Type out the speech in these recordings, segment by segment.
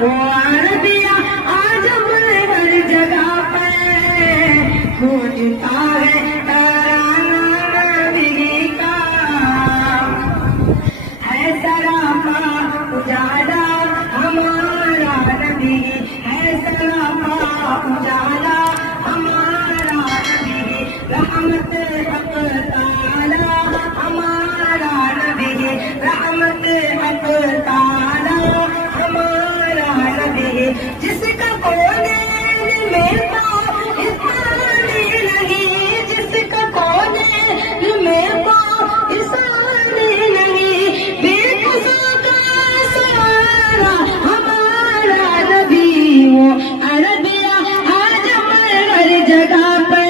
وہ عربیہ آج ہر جگہ پہ گونجتا ہے ترانہ نبی کا، ہے سراپا اجالا ہمارا نبی، ہے سراپا اجالا ہمارا نبی، رحمت حق تعالی ہمارا نبی، رحمت حق تعالی ہمارا نبی، جس کا کونے میں پاؤ اسانی نہیں، جس کا کونے میں پاؤ اسانی نہیں، بے قصا کا سہارا ہمارا نبی، وہ عربیہ آج ہر جگہ پہ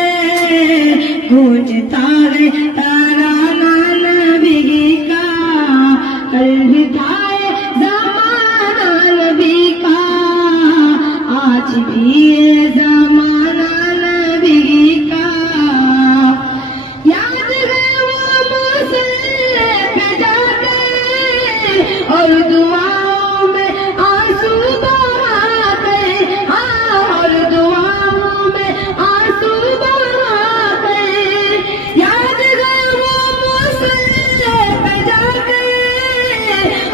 گونجتا ہے ترانہ نبی کا، کل بھی تھا زمانہ نبی کا، آج بھی ہے زمانہ نبی کا، یاد ہے وہ مسئلے پہ جا کے اور دعاؤں میں آنسو بہاتے، اور دعاؤں میں آنسو بہاتے، یاد ہے وہ مسئلے پہ جا کے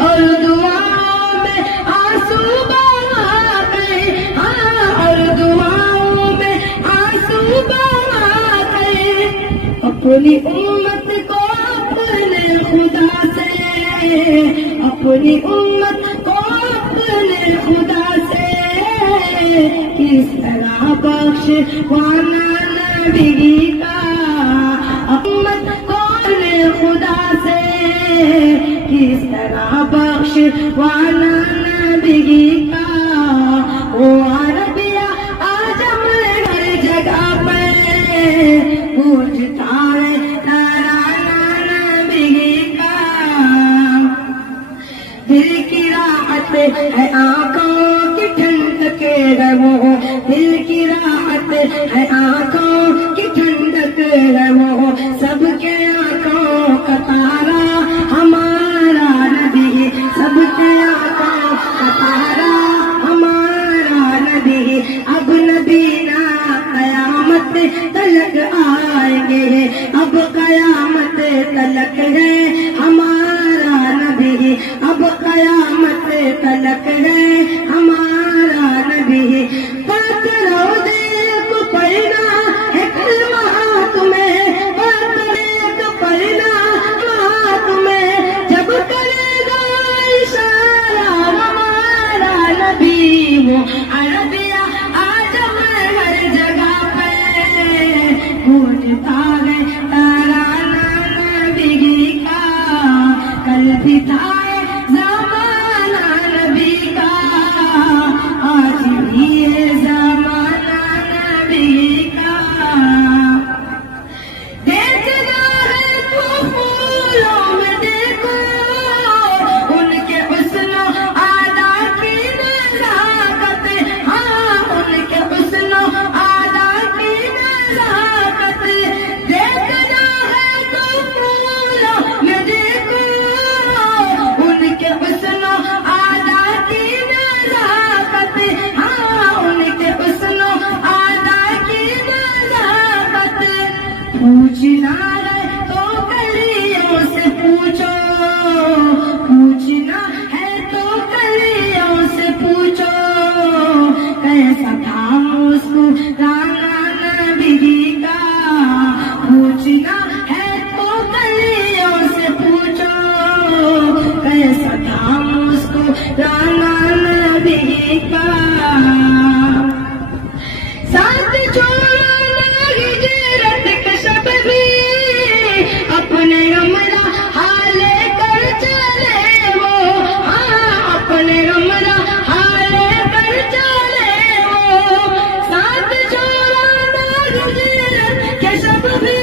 اور دعاؤں میں آنسو بہاتے، اور دعاؤں میں آنسو بہاتے، اپنی امت کو اپنے خدا سے، اپنی امت کو اپنے خدا سے کس طرح بخشوانا نبی کا، امت کو اپنے خدا سے کس طرح بخشوانا نبی کا، وہ عربیہ آج ہر جگہ پہ گونجتا ہے ترانہ نبی کا، دل کی راحت ہے آنکھوں کی ٹھنڈک ہے وہ، دل کی راحت ہے آنکھوں کی ٹھنڈک ہے وہ، سب کے آنکھوں کا تارا ہمارا نبی، سب کے آنکھوں کا تارا ہمارا نبی، اب نبی نا قیامت تلک آئیں گے، اب قیامت تلک ہے ہمارا نبی، اب قیامت تلک ہے ہمارا نبی، بات روزے کو پڑھنا ہے کلمہ ہاتھ میں، بات کو پڑھنا ہاتھ میں، جب کرے گا اشارہ ہمارا نبی، وہ عربیہ آج ہر جگہ پہ گونجتا ہے ترانہ نبی کا، کل بھی تھا زمانہ نبی کا، آج بھی ہے زمانہ نبی کا، دیکھنا ہے تو پھولوں میں دیکھو ان کے حسن و ادا کی نزاکت، ہاں ان کے حسن و ادا کی نزاکت، دیکھنا ہے تو پھولوں میں دیکھو ان کے حسن و ادا کی نزاکت، ہاں ان کے حسن و ادا کی نزاکت، پوچھنا ہے تو کلیوں سے پوچھو، پوچھنا ہے تو کلیوں سے پوچھو، کیسا تھا مسکرانا نبی کا، پوچھنا ہے تو کلیوں سے پوچھو، کیسا تھا مسکرانا نبی کا، ساتھ چھوڑنا ہجرت کا شب بھی، اپنے ہمراہ حالے کر چلے وہ، ہاں اپنے ہمراہ حالے کر چلے وہ، ساتھ چھوڑنا ہجرت کے شب بھی،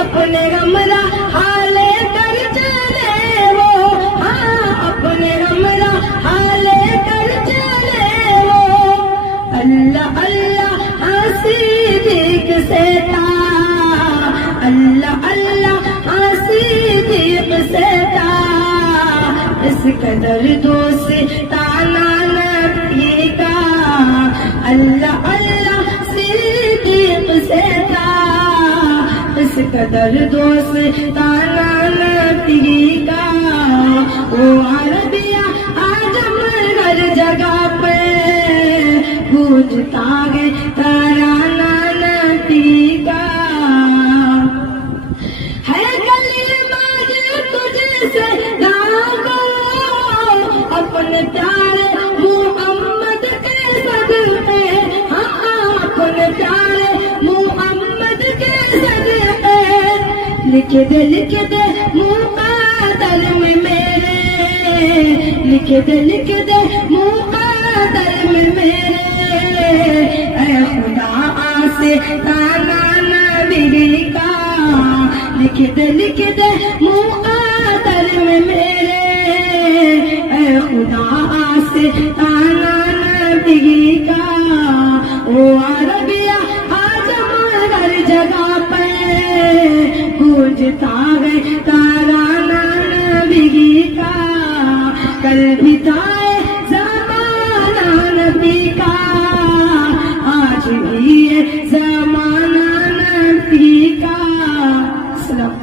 اپنے ہمراہ حالے کر چلے وہ، ہاں اپنے ہمراہ حالے کر چلے وہ، اللہ اللہ صدیق سے تھا، اللہ اللہ صدیق سے تھا، اس قدر دوست تانا اللہ اللہ صدیق سے تھا، اس قدر دوستانہ نبی کا، وہ عربیہ آجم ہر جگہ پہ گونجتا ہے ترانہ نبی کا، ہے کلمہ تجھ سے داغو اپنے پیارے محمد کے صدقے، اپنے پیارے محمد کے صدقے، لکھ دے مقدر میں میرے، لکھ دے مقدر میں میرے، اے خدا سے تانا نبی کا، لکھ دے مقدر میں میرے، اے خدا سے تانا نبی کا، وہ عربیہ آجم ہر جگہ پہ گونجتا ہے ترانہ نبی کا، کل بھی تھا زمانہ نبی کا، آج بھی ہے زمانہ نبی کا۔ السلام